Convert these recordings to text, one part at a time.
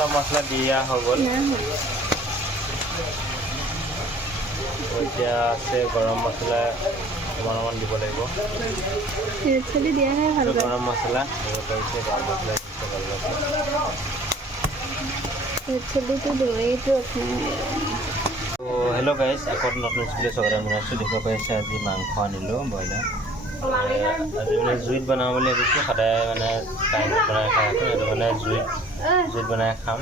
সব মছলা দিয়া হৈ গ'ল এতিয়া আছে গৰম মছলা অকণমান দিব লাগিব চলি দিয়াহে ভাল গৰম মছলা দিব পাৰিছে গৰম মছলা চলিটো দৈটো তো হেল্ল' গাইজ আকৌ নতুন ৰেচিপি স্বাগতম জনাইছোঁ দেখিব পাৰিছে আজি মাংস আনিলোঁ ব্ৰইলাৰ আজি মানে জুইত বনাওঁ বুলি ভাবিছোঁ সদায় মানে কাৰেণ্টত বনাই খাই আছোঁ সেইটো মানে জুইত বনাই খাম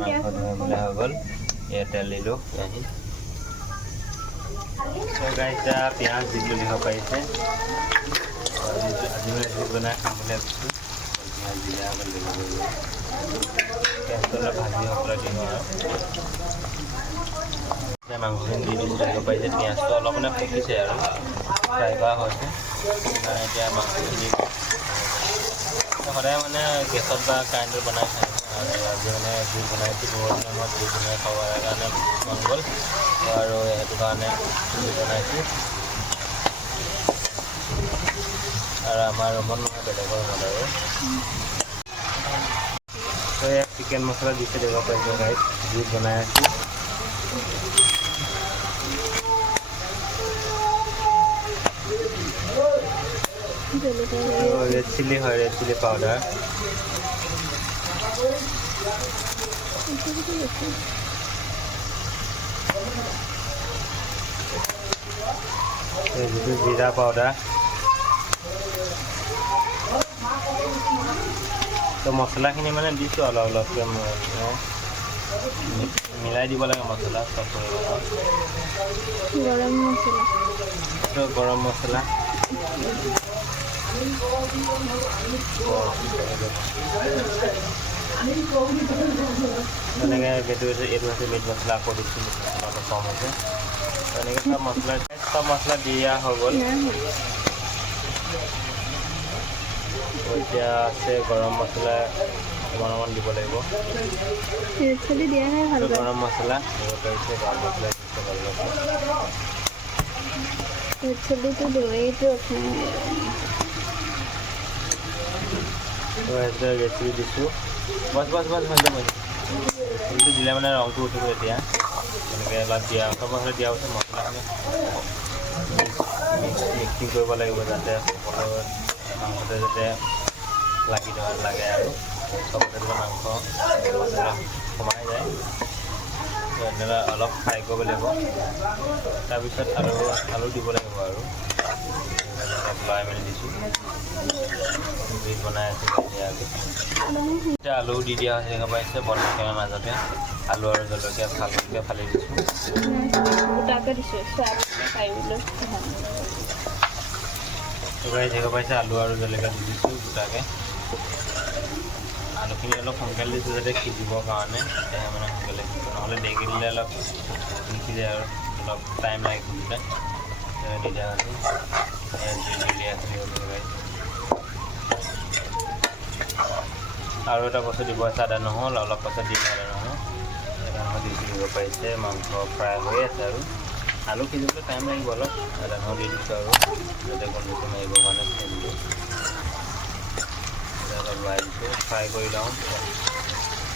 মাংস ধুবলৈ হৈ গ'ল এয়া তেল দিলোঁ আহি গাইজ এতিয়া পিঁয়াজ দিলোঁ দেখিব পাৰিছে আজি মানে জুইত বনাই খাম বুলি ভাবিছোঁ পিঁয়াজ দিলে আকৌ দিব পিঁয়াজটো অলপ ভাজি সকলো দিম আৰু এতিয়া মাংসখিনি দি দিছোঁ দেখিব পাৰিছে পিঁয়াজটো অলপ মানে পকিছে আৰু ফ্ৰাই কৰা হৈছে সেইকাৰণে এতিয়া মাংসখিনি সদায় মানে গেছত বা কাৰেণ্টত বনাই খাই আৰু আজি মানে জুই বনাইছোঁ বহুত দিনৰ মূৰত জুই বনাই খাবৰ কাৰণে মন গ'ল আৰু সেইটো কাৰণে জুই বনাইছোঁ আৰু আমাৰ ৰুমত নহয় বেলেগৰ ৰুমত আৰু তো ইয়াত চিকেন মছলা দিছে দিব পাৰিছোঁ গাইজ জুইত বনাই আছোঁ রেড চিলি হয় রেড চিলি পাউডার জিরা পাউডার তো মছলাখিনি মানে দিছোঁ অলপ অলপকৈ মিলাই দিব লাগে মছলা চব গৰম মছলা তো গৰম মছলা তেনেকৈ এইটো হৈছে মিট মছলা আকৌ দিছোঁ মছলাটো কম হৈছে তেনেকৈ চব মছলা দিয়া হৈ গ'ল এতিয়া আছে গৰম মছলা অকণমান দিব লাগিব চলি দিয়াহে ভাল গৰম মছলা দিব পাৰিছে গৰম মছলা চলিটো দৈটো ৰেচিপি দিছোঁ বছ হৈ যাব ৰেচিপিটো দিলে মানে ৰংটো উঠিব এতিয়া তেনেকৈ অলপ দিয়া চব মছলা দিয়াৰ পিছত মছলাখিনি মিক্সিং কৰিব লাগিব যাতে সকলো মাংসতে যাতে লাগে আৰু চবতে যাতে মাংস মছলা সোমাই যায় এনেকৈ অলপ ফ্ৰাই কৰিব লাগিব তাৰপিছত আলু দিব লাগিব আৰু অলপ লৰাই মেলি দিছোঁ জুইত বনাই আছোঁ এতিয়া আলু দি দিয়া হৈছে দেখা পাইছে বনাই মাজতে আলু আৰু জলকীয়া ভালকৈ ফালি দিছোঁ দেখা পাইছে আলু আৰু জলকীয়া দি দিছোঁ গোটাকৈ আলুখিনি অলপ সোনকালে দিছোঁ যাতে সিজিবৰ কাৰণে তেতিয়াহে মানে সোনকালে নহ'লে দেৰি দিলে অলপ নিসিজে আৰু অলপ টাইম লাগে সিজোতে দি দিয়া হৈছোঁ আৰু এটা বস্তু দিব আছে আদা নহ'ল অলপ পাছত দিম আদা নহ'ল দি দিব পাৰিছে মাংস ফ্ৰাই হৈ আছে আৰু আলু সিজিবলৈ টাইম লাগিব অলপ আদা নহ'ল দি দিছোঁ আৰু যাতে গোন্ধটো মাৰিবৰ কাৰণে ফ্ৰাই দিছোঁ ফ্ৰাই কৰি লওঁ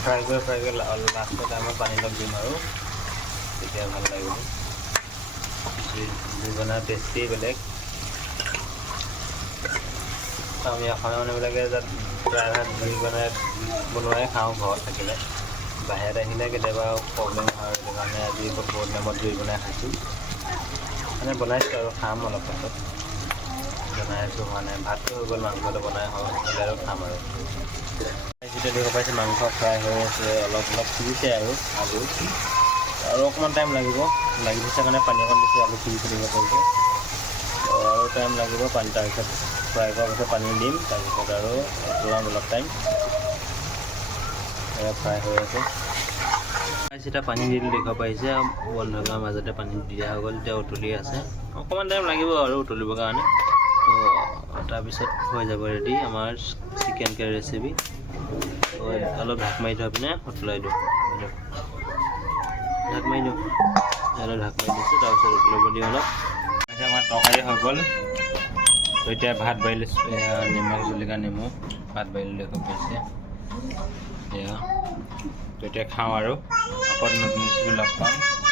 ফ্ৰাই কৰি লাষ্টৰ টাইমত পানী অলপ দিম আৰু তেতিয়া ভাল লাগিব জুই বনোৱা টেষ্টেই বেলেগ আমি অসমীয়া মানুহবিলাকে তাত প্ৰায়ভাগ জুই বনোৱাই খাওঁ ঘৰত থাকিলে বাহিৰত আহিলে কেতিয়াবা প্ৰব্লেম হয় সেইটো কাৰণে আজি বহুত দিনত জুই বনাই খাইছোঁ মানে বনাইছোঁ আৰু খাম অলপ পাছত বনাই আছোঁ মানে ভাতটো হৈ গ'ল মাংসটো বনাই হ'লে আৰু খাম আৰু যেতিয়া দিব পাইছে মাংস ফ্ৰাই হৈ আছে অলপ সিজিছে আৰু আলু আৰু অকণমান টাইম লাগি দিছে কাৰণে পানী অকণ দিছোঁ আলু সিজিছে দিব পাৰিছে আৰু টাইম লাগিব পানী তাৰপিছত ফ্ৰাই কৰাৰ পাছত পানী দিম তাৰপিছত আৰু অলপ টাইম ফ্ৰাই হৈ আছে এতিয়া পানী দি দিলোঁ দেখিব পাৰিছে বন্ধ কৰাৰ মাজতে পানী দিয়া হৈ গ'ল এতিয়া উতলি আছে অকণমান টাইম লাগিব আৰু উতলিবৰ কাৰণে তো তাৰপিছত হৈ যাব ৰেডি আমাৰ চিকেন কাৰী ৰেচিপি অলপ ঢাক মাৰি থৈ পিনে উতলাই দিওঁ ঢাক মাৰি দিওঁ ঢাক মাৰি দিছোঁ তাৰপিছত উতলিব দিওঁ অলপ আমাৰ তৰকাৰী হৈ গ'ল তো এতিয়া ভাত বাঢ়ি লৈছোঁ নিমখ জলকীয়া নেমু ভাত বাঢ়িলে দেখিব পাৰিছে এয়া তেতিয়া খাওঁ আৰু আকৌ নতুন ৰেচিপি লগ পাম